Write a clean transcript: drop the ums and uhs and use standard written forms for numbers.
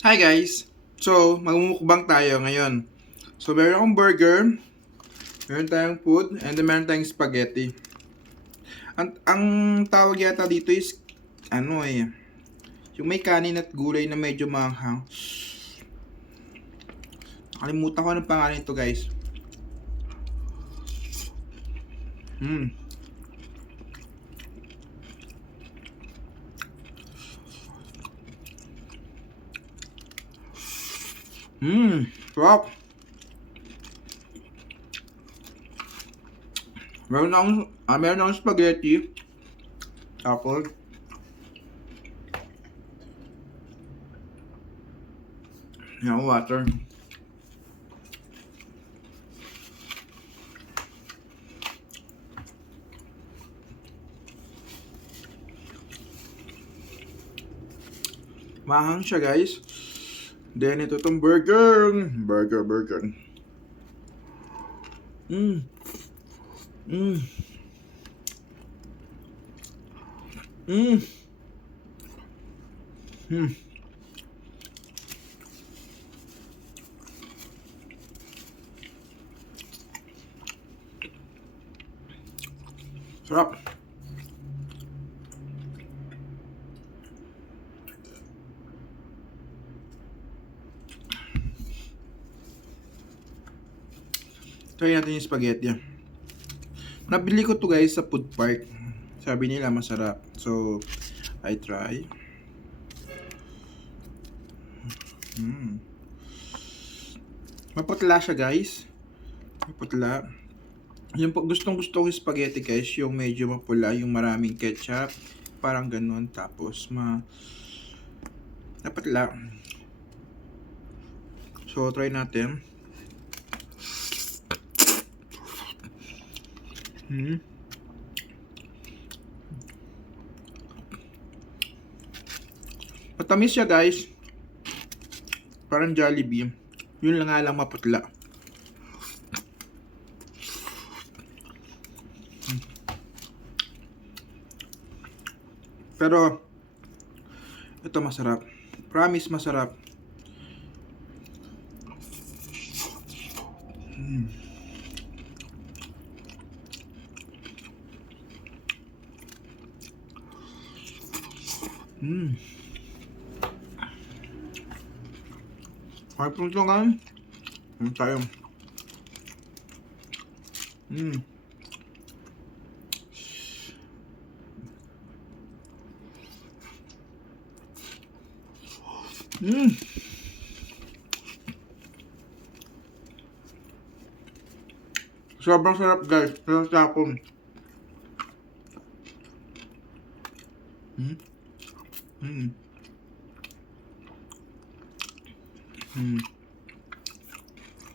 Hi guys! So, magmumukbang tayo ngayon. So, meron akong burger, meron tayong food, and then meron tayong spaghetti. Ang tawag yata dito is, yung may kanin at gulay na medyo maanghang. Nakalimutan ko anong pangalan nito guys. Hmm. Sarap! Meron akong spaghetti. Tapos, yung water. Mahang siya guys. Then ito tong burger. Burger. Mmm. Mmm. Mmm. Mmm. Sarap. Try natin yung spaghetti. Nabili ko to guys sa food park. Sabi nila masarap. So, I try. Maputla siya guys. Maputla. Yung gustong gusto ko yung spaghetti guys, yung medyo mapula, yung maraming ketchup. Parang ganun. Tapos, naputla. So, try natin. Matamis siya guys. Parang Jollibee. Yun lang nga lang maputla. Pero, ito masarap. Promise masarap. Harap nito nga. Tayo. Sobrang sarap guys. Sarap tapon. Mm.